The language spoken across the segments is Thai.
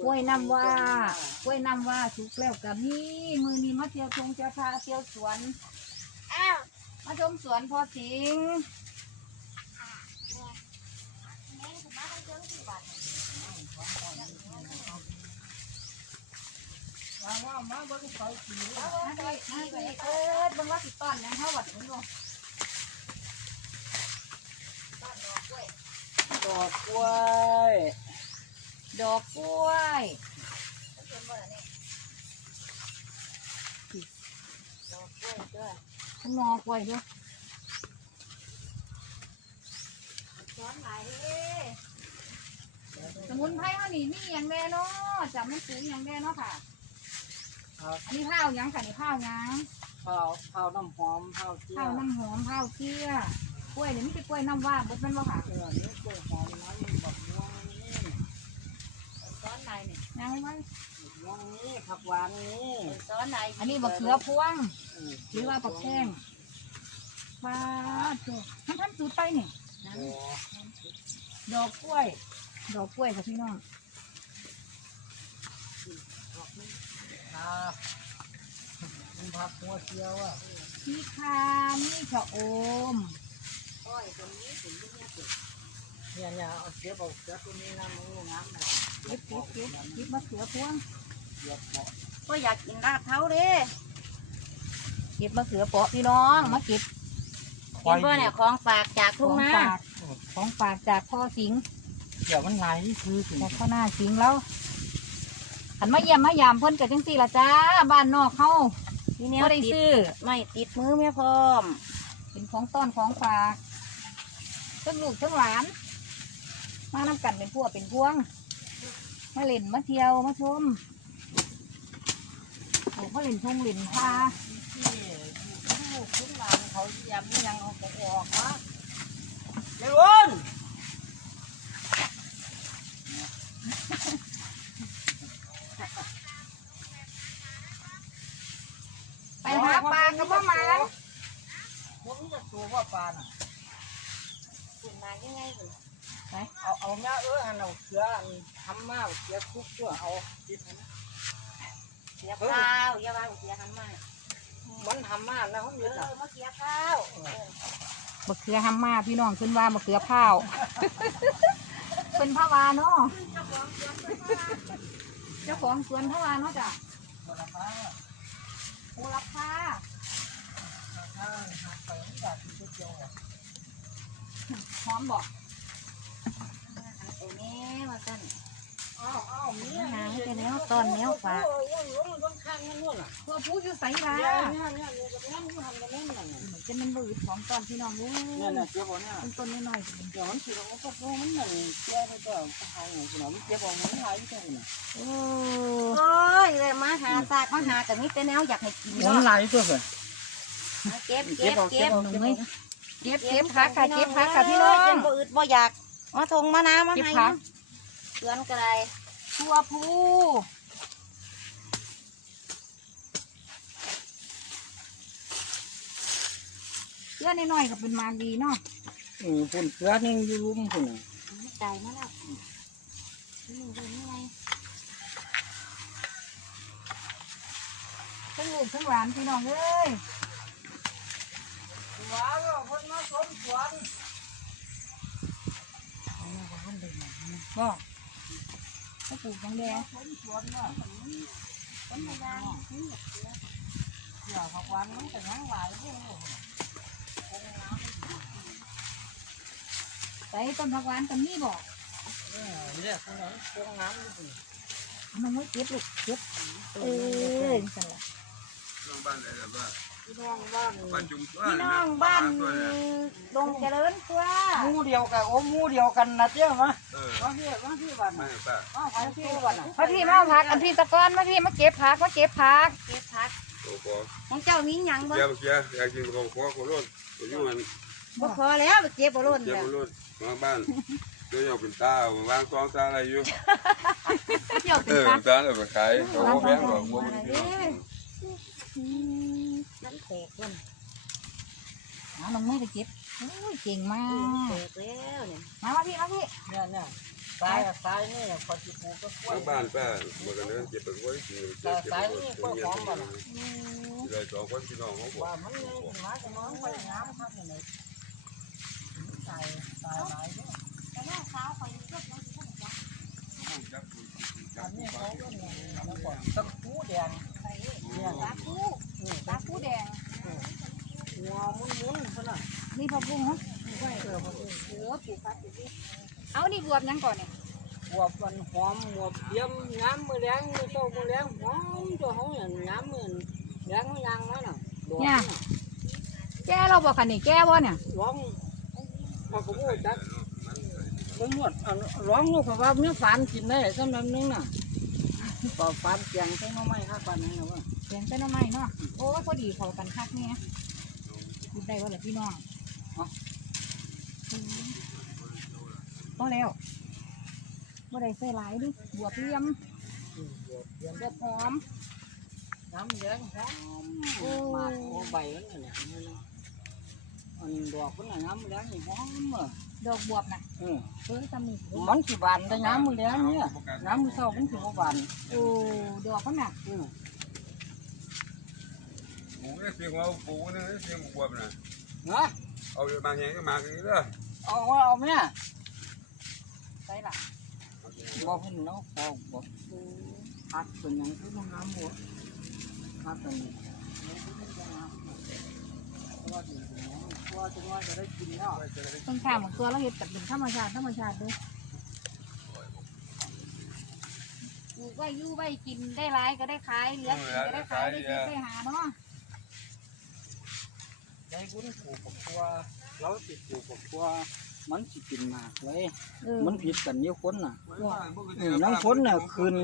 กล้วยน้ำว่ากล้วยน้ำว่าสุกแล้วกับนี่มือนี้มาเที่ยวชงเที่ยวพาเที่ยวสวนอ้าวมาชมสวนพอสิงว่าว่ามาบ่ได้เขาขี่เอามาดิมาดิเอิดเบิ่งว่าสิต้อนหยังเฮาวัดมึงบ่ดอกกล้วยดอกกล้วย เห็นบ่ล่ะเนี่ยดอกกล้วยด้วยข้างนอกกล้วยด้วยช้อนไหลเอ้สมุนไพรเฮานี่มีหยังแน่เนาะจำมันสูงหยังแน่เนาะค่ะ ครับอันนี้ข้าวหยังค่ะนี่ข้าวหยังข้าวข้าวน้ำหอมข้าวเจียข้าวน้ำหอมข้าวเคี่ยกล้วยนี่มีแต่กล้วยน้ำว่าเบิดแม่นบ่ค่ะ เออนี่กล้วยหอมน้ำบักม่วงนี่ ช้อนไหลเนี่ยยังไหมบักม่วงนี่ผักหวานนี่ช้อนไหลอันนี้บักเขือพวงมหรือว่าบักแข้งปลาโจท่านท่านสูตรไปนี่โอ้ดอกกล้วย ดอกกล้วยค่ะพี่น้องครับมันผักหัวเชียวอะพี่คามนี่ชะโอมก้อยตรงนี้ถึงที่เนี่ย เนี่ยเนี่ยเอาเสียบเอาเสียตัวนี้นะมันงามนะเก็บเก็บเก็บเก็บมะเขือพวงเสียบเปาะก็อยากกินลาบเท้าเด้เก็บมะเขือเปาะพี่น้องมาเก็บกินเพื่อเนี่ยของฝากจากขทุ่องงนาฝาก ของฝากจากพ่อสิงห์เดี๋ยวมันไหลคือถึงจากพ่อหน้าสิงห์แล้วขันมาเยี่ยมมายามเพิ่นกับจังสี่ละจ้าบ้านนอกเขาทีเนี้ยไม่ได้ติดซื้อ ไม่ติดมือแม่พร้อมเป็นของต้อนของฝากทั้งลูกทั้งหลาน มานำกันเป็นพวกเป็นพวง มาเล่นมาเที่ยวมาชมโอ้มาเล่นชงเล่นพาที่ลูกคุณหลานเขาเยี่ยมยังเอาของออกมาเร็วอ้นไปหาปลากับพ่อหมาผมจะตัวว่าปลาน่ะกินมายังไงเลย เอาเอาแม่เอออันเอาเกลืออันทำมาเอาเกลือคลุกตัวเอาดิบนะเสียข้าวอย่าว่าเสียหันมามันทำมาแล้วเขาเอเยอะอนะมาเสียข้าวมะเขือฮัมมาพี่น้องขึ้นว่ามะเขือเผาวเป็นพระวาเนาะเจ้าของสวนพระวาเนาะจ้ะตัวละปลาโอราคาถ้าหักไปมันก็ติดเดียวอะพร้อมบอกไอ้แม่มาสั่นอ้าวอ้าวมีหางจะแนวตอนแนวฝากโอ้ยยังอยู่มันต้องข้างนั่นนู่นน่ะเพื่อพูดอยู่ใส่ลาเนี่ยเนี่ยเนี่ยเนี่ยกับนั่นอยู่ทำกันนั่นน่ะเนี่ยจะเป็นบืดของตอนพี่น้องรู้เนี่ยเนี่ยเจ็บเอาเนี่ยต้นต้นน้อยๆจะเป็นเดี๋ยวมันสิเราก็พวกมันนั่นเจ็บแล้วก็หายอย่างสิเนาะมันเจ็บเอามันหายอยู่ตรงนี้โอ้โอ้ยเลยมาหาซากมาหาแต่มีแต่แนวอยากให้กินมันเนาะหายตัวเลยมาเก็บเก็บเก็บหนูไม่เก็บเก็บพักค่ะเก็บพักค่ะพี่น้องเก็บบ่อึดบ่อยากมาทงมาน้ำมาเก็บให้ ผักเตือนกระไรทั่วผู้เยื่อน้อยๆก็เป็นมากดีเนาะอือพุ่นเกลือนี่อยู่รุมพุ่นน่ะใจมาแล้วนี่ดูนี่ไงทั้งลูกทั้งหลานพี่น้องเอ้ยว้าวเพิ่นมาสมสวนบอ กเขาปลูกยังแดงสมสวนน่ะต้นไม้ด่างนี่เดี๋ยวผักหวานมันก็ยังหลายอยู่ใส่ต้นผักหวานกันนี่บอกเออเนี่ยพวกนั้นพวกน้ำอยู่พุ่นเอามันไว้เก็บลูกเก็บเออจังละน้องบ้านไหนล่ะบ้าน พี่น้องบ้านบ้านจุ่มตัวพี่น้องบ้านดงเจริญกว่าหมู่เดียวกันโอ้หมู่เดียวกันนะเจ้ามาเออมาพี่มาพี่บ้านไม่มาป้ามาไปพี่บ้านน่ะมาพี่มาเอาผักอันพี่ตะกอนมาพี่มาเก็บผักมาเก็บผักเก็บผักโอ้โหของเจ้ามีหยังบ่เกียร์เกียร์อยากกินของขอขอรถอยู่มันบ่พอแล้วเก็บบ่ล้นเกียแล้วร์รถมาบ้านเดี๋ยวเอาเป็นตาวางซองตาอะไรอยู่เที่ยวเอเป็นอผักตาเอาไปขายเขาแพงหรอกว่ามันพี่น้ องนั่นแตกล้นเอาลงมือไปเก็บโอ้ยเก่งมาแตกกแล้วเนี่ยมามาพี่มาพี่เนี่ยเนี่ยสายสายนี่พอสิปลูกก็กล้วยทางบ้านป้าบ่กันเด้อเก็บไปไว้กินเก็บเก็บไว้ตรงนี้ได้สองคนพี่น้องเขาบอกว่ามันยังมาจะมองไปงามครับนี่ใส่ใส่หลายเด้อ แต่แม่สาวคอยเก็บน้ำส้มจ้ะ อันนี้เขาก็มีแล้วก็ต้นคูแดงเนี่ย สาคูสาคูแดง หัวมุนๆเท่านั้น นี่ผักบุ้งเนาะ เออพอดี เออปลูกผักปลูกนี่เอา นี่บวบหยังก่อนเนี่ยหัวมันหอมหัวเยี่ยมงามมือแรงมือโตมือแรงหอมตัวเขาอย่างงามมือแรงยังนั่นน่ะดอกน่ะแก้เราบอกคันนี่แก้บ่เนี่ยร้องพอผมว่าจักเบิ่งหมดอันร้องลูกเพราะว่าเนื้อฝานกินได้สำหรับนึงน่ะปอฝานเกียงใส่หน้ำไม้ห้าปันนี่นะว่าเสียงเป็นน้ำไม้เนาะโอ้ยพอดีเขากันคักเนี่ยกินได้ว่าแหละพี่น้อง พอแล้วบ่ได้ใส่หลายดิบวบเลี่ยมบวบหอมน้ำแดงหอมมากโอ้ใบมันน่ะเนี่ยอันดอกมันน่ะน้ำแดงนี่หอมอะดอกบวบน่ะเออเพิ่งทำนี่มันสิบานแต่น้ำมือแรงเนี่ยน้ำมือเศร้ามันสิบ่บานโอ้ดอกมันน่ะอือปลูกได้เพียงว่าปลูกนึงเพียงบวบน่ะนะเอาบางอย่างก็มากันนี่เด้อเอาเอาเอาแม่ ใส่ละบอกให้น้องพอบอกพักเป็นหยังคือน้ำบัวพักเป็นหยังว่าดีว่าจะว่าจะได้กินแล้วต้นข้าวของตัวเราเห็ดกับเป็นธรรมชาติธรรมชาติเด้วยปลูกไว้อยู่ไว้กินได้หลายก็ได้ขายเหลือกินก็ได้ขายได้เก็บได้หาเนาะได้กุ้นปลูกกับตัวเราติดปลูกกับตัว มันสิกินมากเลยเออมันผิดกันเยอะคนน่ะเออน้ำฝนน่ะขึ้น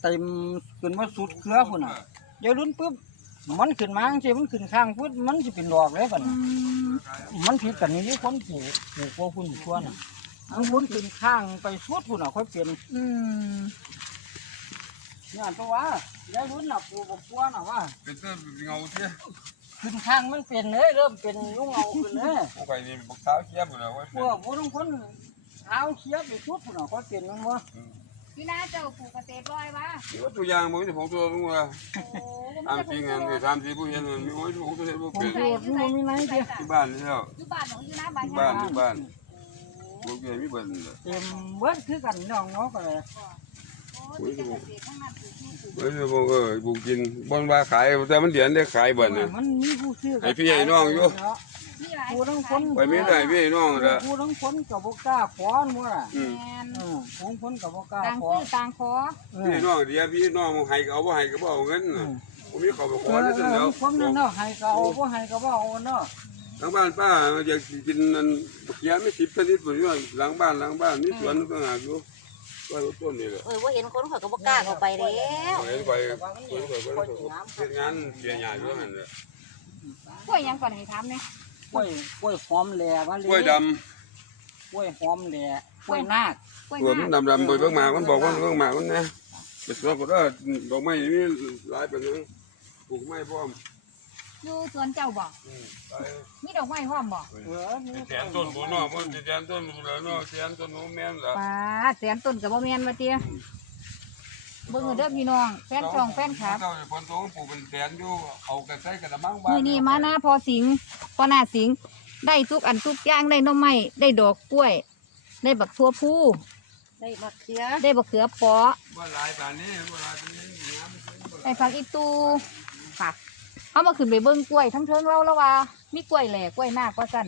เต็มขึ้นมาสุดเครือพุ่นน่ะเดี๋ยวรุ่นปุ๊บมันขึ้นมาจังซี่มันขึ้นข้างพุ่นมันสิเป็นดอกเลยบัดอืน่ะมมันผิดกันนี่ที่คนปลูกปลูกพวกพุ่นทั่วน่ะน้ำฝนขึ้นข้างไปสุดพุ่นน่ะค่อยเป็นอืมเนี่ยตัวว่าเดี๋ยวรุ่นน่ะปลูกกับตัวน่ะว่าเป็นต้นเงาเที่ย ขึ้นข้างมันเป็นเลยเริ่มเป็นยุ่งเอาขึ้นเลยพวกไปนี่บักเท้าเทียบอยู่แล้วว่าพวกผู้ต้องคนเท้าเชียบไปสุดพุ่นน่ะค่อยเป็นมันว่าพี่น้าเจ้าปลูกเกษตรร้อยวะนี่ว่าตัวอย่างมันจะของตัวรู้ว่าโอ้ตามจริงอะคือตามที่ผู้เห็นมันมีโอ้ยของตัวเห็นบ่ผมเป็นโดดมันมีไหนเดียวที่บ้านนี่แล้วอยู่บ้านของอยู่น้าบ้านที่บ้านที่บ้านพวกเห็นมีเบิ่นเต็มเบิดคือกันน้องเนาะก็เลย โอ้ยแต่เกษตรทั้งนั้นปลูกที่ปลูกเฮ้ยพวกเออปลูกกินบ่ว่าขายแต่มันเดือนได้ขายเบิ่นน่ะมันมีผู้ซื้อให้พี่ให้น้องอยู่มีหลายผู้ต้องคนไปมีได้พี่น้องละผู้ต้องคนกับบกล้าขอนว่าล่ะอืมแมนเออผู้ต้องคนกับบกล้าต่างขอซื้อต่างขอเอพี่อน้องเดียวพี่น้องให้ก็เอาบ่ให้ก็บ่เอาเงินน่ะผมมีเขาไปขอได้ซั่นแล้วคนนั้นเนาะให้ก็เอาบ่ให้ก็บ่เอาเนาะทางบ้านป้าอยากกินนั่นบักเขียไม่สิบชนิดบ่อยู่หลังบ้านหลังบ้านมีสวนต่างหากอยู่ ก็ต้นนี่แหละเออว่าเห็นคนข่อยก็บ่กล้าเข้าไปแล้วเห็นไปสวนไปก็เฮ็ดงานเสียหยาอยู่นั่นแหละกล้วยหยังก่อนให้ถามเนี่ยกล้วยกล้วยหอมแหล่ว่าเลยกล้วยดกล้วยหอมแหล่กล้วยนาคกล้วยำตัวหมันน้าดำๆไปเบิ่งมามันบอกว่าเบิ่งมามันนะเป็นสวนก็ได้ดอกไม้มีหลายเป็นนึงปลูกไม้พร้อม อยู่สวนเจ้าบ่อืมไปมีดอกไม้พร้อมบ่เออนี่แสนต้นบ่เนาะมันแสนต้นบ่แล้วเนาะแสนต้นโน้แม่นล่ะป้าแสนต้นกับบ่แม่นมาเตี้ยเบิ่งเอาเด้อพี่น้องแฟนช่องแฟนคลับเจ้าเนี่ยฝนตกปลูกเป็นแสนอยู่เอากระใส่กระมังบ้านมือนี้มาหน้าพอสิงพอหน้าสิงได้ทุกอันทุกอย่างได้หน้อไม้ได้ดอกกล้วย ได้บักทั่วผู้ได้บักเสียได้บักเขือเปอบ่หลายปานนี้บ่หลายปานนี้น้ำได้ผักอีตูค่ะ เอามาขึ้นไปเบิ้งกล้วยทั้งเทิงเราแล้วว่ามีกล้วยแหล่กล้วยหน้าก็สั่น